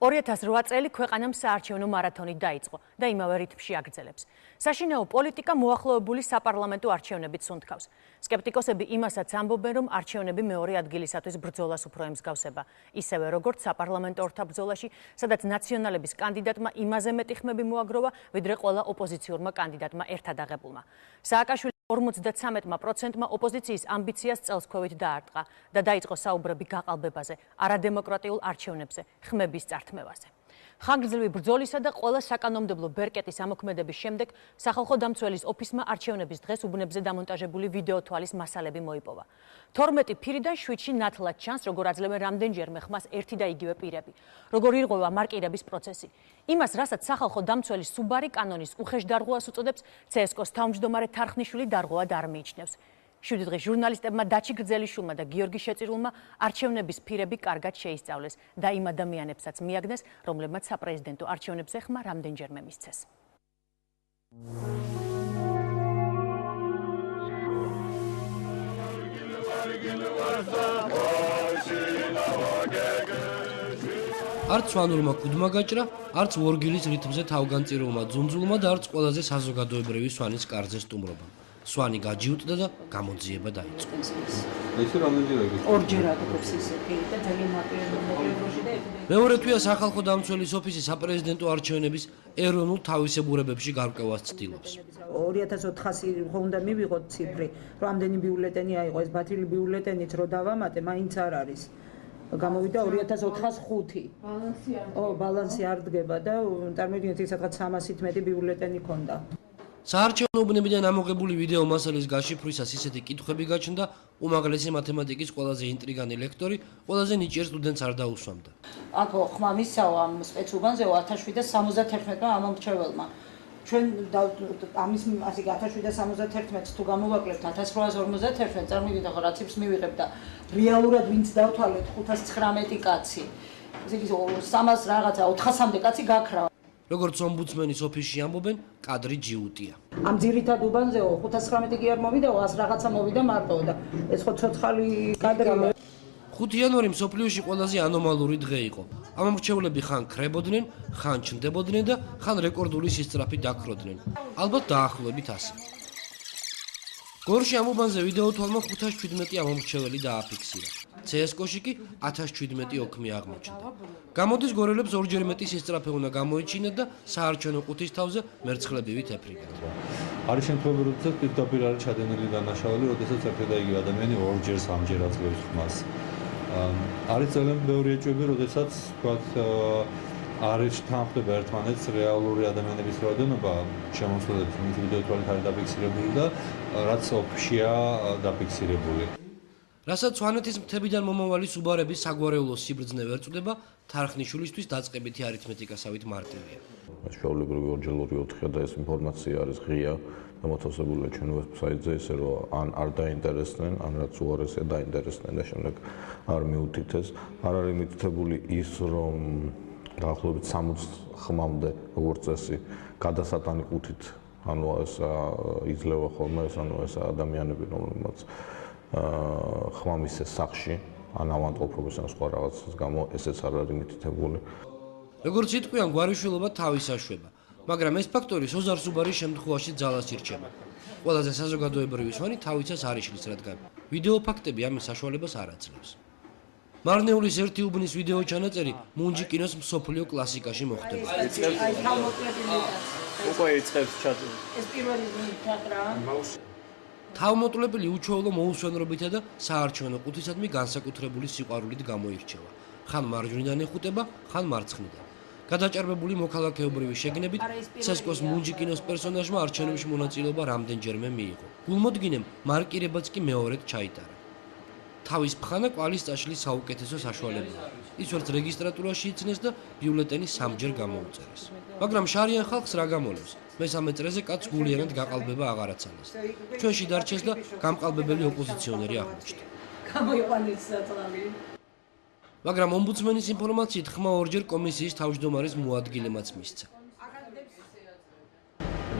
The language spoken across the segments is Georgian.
2008 წელი ქვეყანამ საარჩევნო მარათონი დაიწყო და იმავე რიტმში აგრძელებს. საშინაო პოლიტიკა მოახლოებული საპარლამენტო არჩევნებით სუნთქავს. სკეპტიკოსები იმასაც ამბობენ, რომ არჩევნები მეორე ადგილისათვის ბრძოლას უფრო ემსგავსება, ისევე როგორც საპარლამენტო ორთაბრძოლაში, სადაც ნაციონალების კანდიდატმა იმაზე მეტი ხმები მოაგროვა, ვიდრე ყველა ოპოზიციურმა კანდიდატმა ერთად აღებულმა. სააკაშვილი 53%-მა ოპოზიციის ამბიციას წელსქვევით დაარტყა და დაიწყო საუბრები გაყალბებაზე, არადემოკრატიულ არჩევნებზე, ხმების წართმევაზე. ხანგრძლივი ბრძოლისა და ყველა საკანონმდებლო ბერკეტის ამოქმედების შემდეგ სახალხო დამცველის ოფისმა არჩევნების დღეს უბნებზე დამონტაჟებული ვიდეო თვალის მასალები მოიპოვა. 12 ფირიდან 7-ში ნათლად ჩანს, როგორ აძლევენ რამდენჯერმე ხმას ერთი და იგივე პირები, როგორ ირღვევა მარკირების პროცესი. იმას, რასაც სახალხო დამცველი სუბარი კანონის უხეშ დარღვევას უწოდებს, CSKO-ს თავმჯდომარე თარხნიშვილი დარღვევად არ მიიჩნევს. 7 დღის ჟურნალისტებმა დაჩი გრძელიშვილმა და გიორგი შეწირულმა არჩევნების ფირები კარგად შეისწავლეს და იმ ადამიანებსაც მიაგნეს, რომლებმაც საპრეზიდენტო არჩევნებზე ხმა რამდენჯერმე მისცეს. არც სვანურმა ქუდმა გაჭრა, არც ვორგილის რიტმზე თავგანწირულმა ძუნძულმა და არც ყველაზე საზოგადოებრივი სვანის კარზე სტუმრობა. სვანი გაჯიუტდა და გამოძიება დაიწყო. ორჯერ აკეთებს ისეთი და ძალიან მოპირდროში და მეორე თვეა სახალხო დამცველის ოფისი საპრეზიდენტო არჩევნების ეროვნულ თავისებურებებში გარკვევას ცდილობს. 2400 ხო უნდა მივიღოთ ციფრი, რომ ამდენი ბიულეტენი აიღო, ეს ბათილი ბიულეტენით რო დავამატე, მაინც არ არის. გამოვიდა 2405. ბალანსი არ დგება და წარმოგიდგენთ ის სადღაც 300-ით მეტი ბიულეტენი ქონდა. საარჩევნო უბნებიდან ამოღებული ვიდეო მასალის გაშიფრვისას ისეთი კითხვები გაჩნდა, უმაღლესი მათემატიკის ყველაზე ინტრიგანი ლექტორი ყველაზე ნიჭიერ სტუდენტს არ დაუსვამდა. აქ ხმა მისცაო ამ სპეცუბანზე 1771-მა ამომრჩეველმა. ჩვენ ამის ასე 1771-ს თუ გამოვაკლებთ 1851, წარმოგიდგენთ რა ციფრს მივიღებ და რეალურად ვინც დავთვალეთ 519 კაცი. ესე იგი 300 რაღაცა 400-მდე კაცი გაქრა. როგორც ომბუდსმენის ოფისში ამბობენ, კადრი ჯიუტია. ამ ძირითად უბანზეო 519 კი არ მოვიდა, 100 რაღაცა მოვიდა მარტო და ეს ხო ცოცხალი კადრია. 5 იანვარი მსოფლიოში ყველაზე ანომალური დღე იყო. ამომრჩევლები ხან ქრებოდნენ, ხან ჩნდებოდნენ და ხან რეკორდული სისწრაფით დაქროდნენ. ალბათ დაახლოებით ასე. გორში ამ უბანზე ვიდეო თვალმა 517 ამომრჩეველი დააფიქსირა. CSKO-ში კი 1017 ოქმი აღმოჩნდა. გამოდის გორელებს ორჯერ მეტი სისწრაფე უნდა გამოიჩინეთ და საარჩევნო ყუთის თავზე მერცხლებივით ეფრიგათ. არის შემთხვევები, როდესაც პირდაპირ არის ჩადენილი დანაშაული, როდესაც ერთი და იგივე ადამიანი ორჯერ სამჯერ აძლევს ხმას. არის ძალიან ბევრი ეჭვები, როდესაც თქვათ არის თანხმდება ერთმანეთს რეალური ადამიანების რაოდენობა შემოსვლებს მის ვიდეო თვალით არის დაფიქსირებული და რაც ოფშია დაფიქსირებული. რასაც სვანეთის მთებიდან მომავალი სუბარების საგვარეულო სიბრძნე ვერ წვდება, თარხნიშვილისთვის დაწყებითი არითმეტიკასავით მარტივია. ჩვეულებრივი ორჯერ 4 და ეს ინფორმაცია არის ღია და მოთავსებულია ჩვენ ვებსაიტზე, ისე რომ ან არ დაინტერესდნენ, ან რაც უარესია დაინტერესდნენ და შემდეგ არ მიუთითეს. არ არის მითითებული ის, რომ დაახლოებით 60 ხმამდე როგორც წესი გადასატანი ყუთით, ანუ ეს იძლევა ხოლმე ეს ანუ ეს ადამიანები, რომლებიც ხმამისეს სახში ან ავადმყოფობის ან სხვა რაღაცის გამო ესეც არ არის მითითებული. როგორც იტყვიან, გვარიშვილობა თავის აშვება, მაგრამ ეს ფაქტორი სოზარ სუბარის შემთხვევაში ძალას ირჩება. ყველაზე საზოგადოებრივი სვანი თავისას არ იშლის, რადგან ვიდეო ფაქტები ამის საშუალებას არ აძლევს. მარნეულის ერთი უბნის ვიდეო ჩანაწერი მუნჯი კინოს მსოფლიო კლასიკაში მოხდება. უკვე იწყებს ჩაწერა. ეს პირველი თატრა. თავმოტლებელი უჩვეულო მოუსვენრობითა და საარჩევნო ყუთისადმი განსაკუთრებული სიყვარულით გამოირჩევა. ხან მარჯვნიდან ეხუტება, ხან მარცხნიდან. გადაჭარბებული მოქალაქეობრივი შეგნებით CSKO-ს მუნჯი კინოს პერსონაჟმა არჩევნებში მონაწილეობა რამდენჯერმე მიიღო. გულმოდგინემ მარკირებაც კი მეორედ ჩაიტარა. თავის ფხანა კვალის წაშლის საუკეთესო საშუალებაა. ის ვერც რეგისტრატურაში იცნეს და ბიულეტენი 3ჯერ გამოუწერეს. მაგრამ შარიან ხალხს რა გამოლევს? მესამე წრეზე კაც გულიანად გაყალბება აღარაცალეს. ჩვენში დარჩეს და გამყალბებელი ოპოზიციონერი აღმოჩნდა. გამოიყვანეს საწლავი. მაგრამ ომბუდსმენის ინფორმაციით ხმა ორჯერ კომისიის თავმჯდომარის მოადგილემაც მისცა.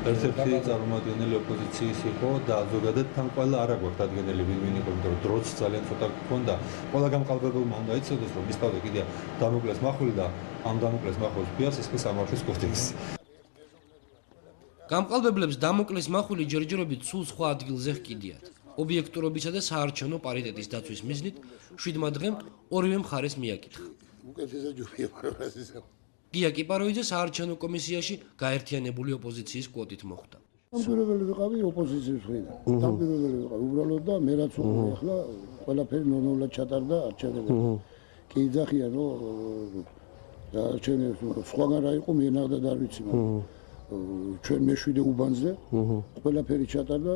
ერთ-ერთი წარმომადგენელი ოპოზიციის იყო და ზოგადად თან ყველა არ აგვაქვს ადგენელი ვინ იყო, იმიტომ რომ დროც ძალიან ცოტა გქონდა. ყველა გამყალბებელმა უნდა იცოდეს, რომ მისთავე კიდია დამოკლეს მახვილი და ამ დამოკლეს მახვილის ფიას ისე სამართლის კოდექსი. გამყალბებლებს დამოკლეს მახვილი ჯერჯერობით სულ სხვა ადგილზე ჰკიდიათ. ობიექტურობისა და საარჩევნო პარიტეტის დაცვის მიზნით 7 დღემ ორივე მხარეს მიაკითხა. გია კიპაროიძე საარჩევნო კომისიაში გაერთიანებული ოპოზიციის კვოტით მოხვდა. პირველი ვიყავი ოპოზიციის მხრიდან. პირველი ვიყავი უბრალოდ და მე რაც უყურე ახლა ყველაფერი ნორმალურად ჩატარდა არჩევნები. კი იძახია რომ არჩევნებს სხვაგან რა იყო მიენახდა არ ვიცი მაგრამ ჩვენ მეშვიდე უბანზე ყველაფერი ჩატარდა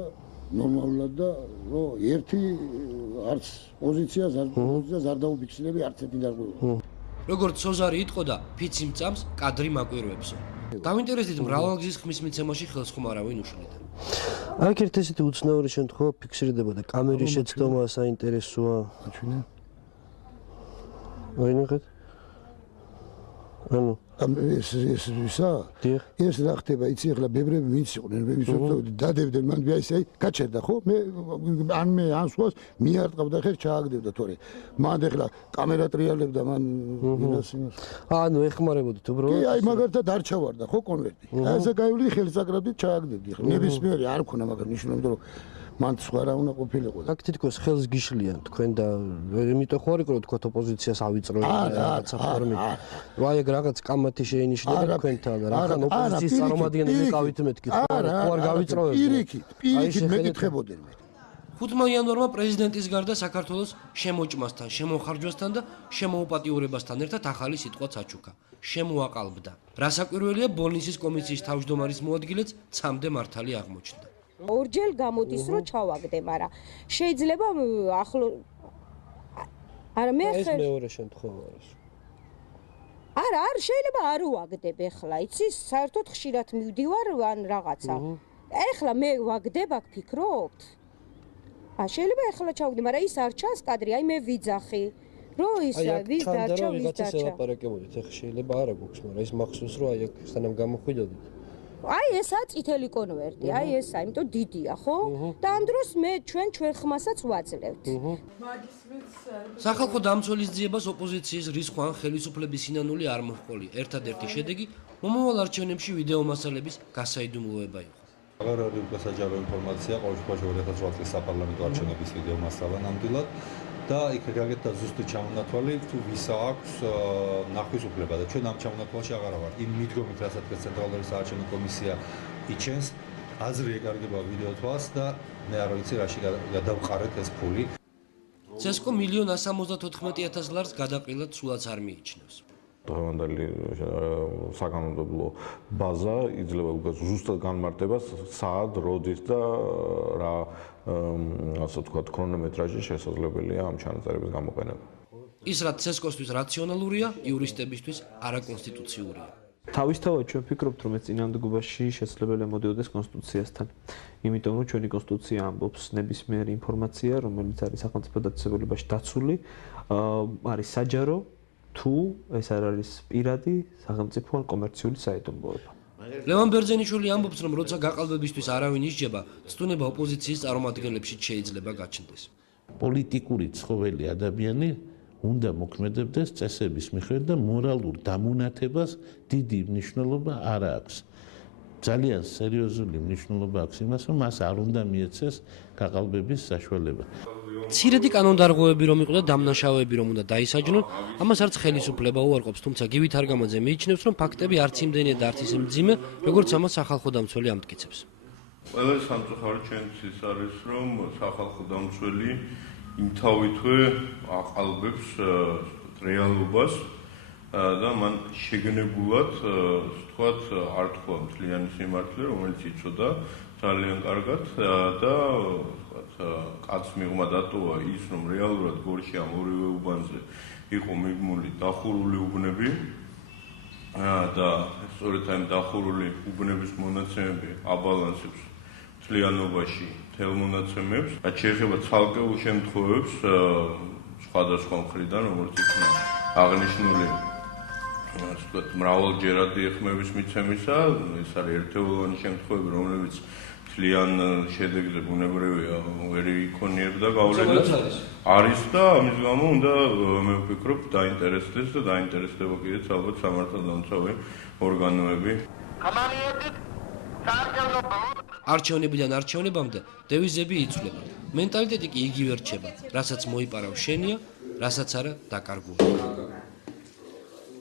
ნორმალურად და რომ ერთი არც პოზიციას არ დაუფიქსირები არც ერთი დარღვევა. როგორც სოზარი იტყოდა, ფიცი მწამს, კადრი მაკვირვებსო. დავინტერესდით მრავალგზის ხმის მიცემაში ხელს ხომ არავინ უშლიდა. აქ ერთ ესეთი უცნაური შემთხვევა ფიქსირდება და კამერის შეცდომა საინტერესოა. აჩვენე. ვინახეთ? ანუ ეს რა ხდება, იცი ახლა ბევრები ვინც იყვნენ, მე ვიცოდი დადებდნენ მან აი გაჩერდა ხო? მე ან სხვას მიარტყავდა ხერ ჩააგდებდა თორე. მან ახლა კამერა ტრიალებდა მან ვინას იმას. ანუ ეხმარებოდით უბრალოდ. კი, აი მაგალითად არ ჩავარდა ხო კონვერტი. აი ესე გაივლი ხელსაკრებდით ჩააგდებდი. ნებისმიერი არ ქონა მაგრამ ნიშნულობ რომ მან სხვა რა უნდა ყოფილიყო. აქ თითქოს ხელს გიშლიან თქვენ და იმიტომ ხო არ იყო თქვა ოპოზიციას ავიწროებთ რაღაცა ფორმით. რა ეგ რაღაც კამათი შეინიშნება თქვენთან და რახან ოპოზიციის წარმომადგენელი ყავით მეთქი ხო არ გავიწროებთ. პირიქით მეკითხებოდნენ მე. 5 იანვარმა პრეზიდენტის გარდა საქართველოს შემოჭმასთან, შემოხარჯვასთან და შემოუპატიურებასთან ერთად ახალი სიტყვაც აჩუქა. შემოაყალბდა. რასაკვირველია ბოლნისის კომისიის თავმჯდომარის მოადგილეც ცამდე მართალი აღმოჩნდა. ორჯერ გამოდის რომ ჩავაგდე, მაგრამ შეიძლება ახლო არა მე ეს მეორე შემთხვევაა. არა, შეიძლება არ უაგდებ ახლა, იცი, საერთოდ ხშირად მივდივარ ან რაღაცა. ახლა მე ვაგდებ აქ ფიქრობთ? შეიძლება ახლა ჩავაგდე, მაგრამ ის არ ჩანს კადრი, აი მე ვიძახი. რო ის ვის დარჩა, ვის დარჩა. ელაპარაკებოდით, ახლა შეიძლება არა გვაქვს, მაგრამ ის მახსოვს რომ აი აქ სანამ გამოხვიდოდით. აი ესა წითელი კონვერტი, აი ესა, იმიტომ დიდია, ხო? და ამ დროს მე ჩვენ ხმასაც ვაძლევთ. სახალხო დამცველის ძიებას ოპოზიციის რისხვა ან ხელისუფლების სინანული არ მოჰყოლია. ერთადერთი შედეგი მომავალ არჩევნებში ვიდეო მასალების გასაიდუმლოება იყო. აღარ არის უკვე საჯარო ინფორმაცია, ყოველ შემთხვევაში 2008 წლის საპარლამენტო არჩევნების ვიდეო მასალა ნამდვილად და იქ გაგეთდა ზუსტი ჩამონათვალი, თუ ვის აქვს ნახვის უფლება და ჩვენ ამ ჩამონათვალში აღარ ვართ. იმ მიდგომით, რასაც ცენტრალური საარჩევნო კომისია იჩენს, აზრი ეკარგება ვიდეო თვალს და მე არ ვიცი რაში გადავყარეთ ეს ფული. ცესკო 1,74,000 ლარს გადაყრილად სულაც არ მიიჩნევს. დღევანდელი საკანონმდებლო ბაზა იძლევა ზუსტად განმარტებას სად, როდის და რა ასე ვთქვათ ქრონომეტრაჟი შესაძლებელია ამ ჩანაწერების გამოყენება. ის რაც ცესკოსთვის რაციონალურია, იურისტებისთვის არაკონსტიტუციურია. თავისთავად ჩვენ ვფიქრობთ, რომ ეს წინამდებობაში შესაძლებელია მოდიოდეს კონსტიტუციასთან. იმიტომ რომ ჩვენი კონსტიტუცია ამბობს ნებისმიერი ინფორმაცია, რომელიც არის სახელმწიფო დაწესებულებაში დაცული, არის საჯარო თუ ეს არ არის პირადი სახელმწიფო ან კომერციული საიდუმლოება. ლევან ბერძენიშვილი ამბობს, რომ როცა გაყალბებისთვის არავინ ისჯება, ცდუნება ოპოზიციის წარმომადგენლებშიც შეიძლება გაჩნდეს. პოლიტიკური ცხოველი ადამიანი უნდა მოქმედებდეს წესების მიხედვით და მორალურ დამონათებას დიდი მნიშვნელობა არ აქვს. ძალიან სერიოზული მნიშვნელობა აქვს იმას, რომ მას არ უნდა მიეცეს გაყალბების საშუალება. ცირედი კანონდარღვევები რომ იყო და დამნაშავეები რომ უნდა დაისაჯნონ, ამას არც ხელისუფლება უარყოფს, თუმცა გივი თარგამაძე მიიჩნევს, რომ ფაქტები არც იმდენია და არც ისე მძიმე, როგორც ამას სახალხო დამცველი ამტკიცებს. ყველა სამწუხარო ჩვენთვის ის არის, რომ სახალხო დამცველი იმთავითვე აყალბებს რეალობას და მან შეგნებულად თქვათ არ თქვა მთლიანი სიმართლე, რომელიც იცოდა ძალიან კარგად და კაც მიღმა დატოვა ის, რომ რეალურად გორში ამ ორივე უბანზე იყო მიბმული დახურული უბნები და სწორედ ამ დახურული უბნების მონაცემები აბალანსებს მთლიანობაში თელ მონაცემებს. რაც შეეხება ცალკეულ შემთხვევებს სხვადასხვა მხრიდან, როგორც იქნა აღნიშნული ასე ვთქვათ, მრავალჯერადი ეხმების მიცემისა, ეს არის ერთეულოვანი შემთხვევები, რომლებიც ძალიან შედეგზე ბუნებრივია ვერ იქონიებდა გავლენას. არის და ამის გამო უნდა მე ვფიქრობ დაინტერესდეს და დაინტერესდება კიდეც ალბათ სამართალდამცავი ორგანოები. არჩევნებიდან არჩევნებამდე დევიზები იცვლება. მენტალიტეტი კი იგივე რჩება, რასაც მოიპარავ შენია, რასაც არა დაკარგულია.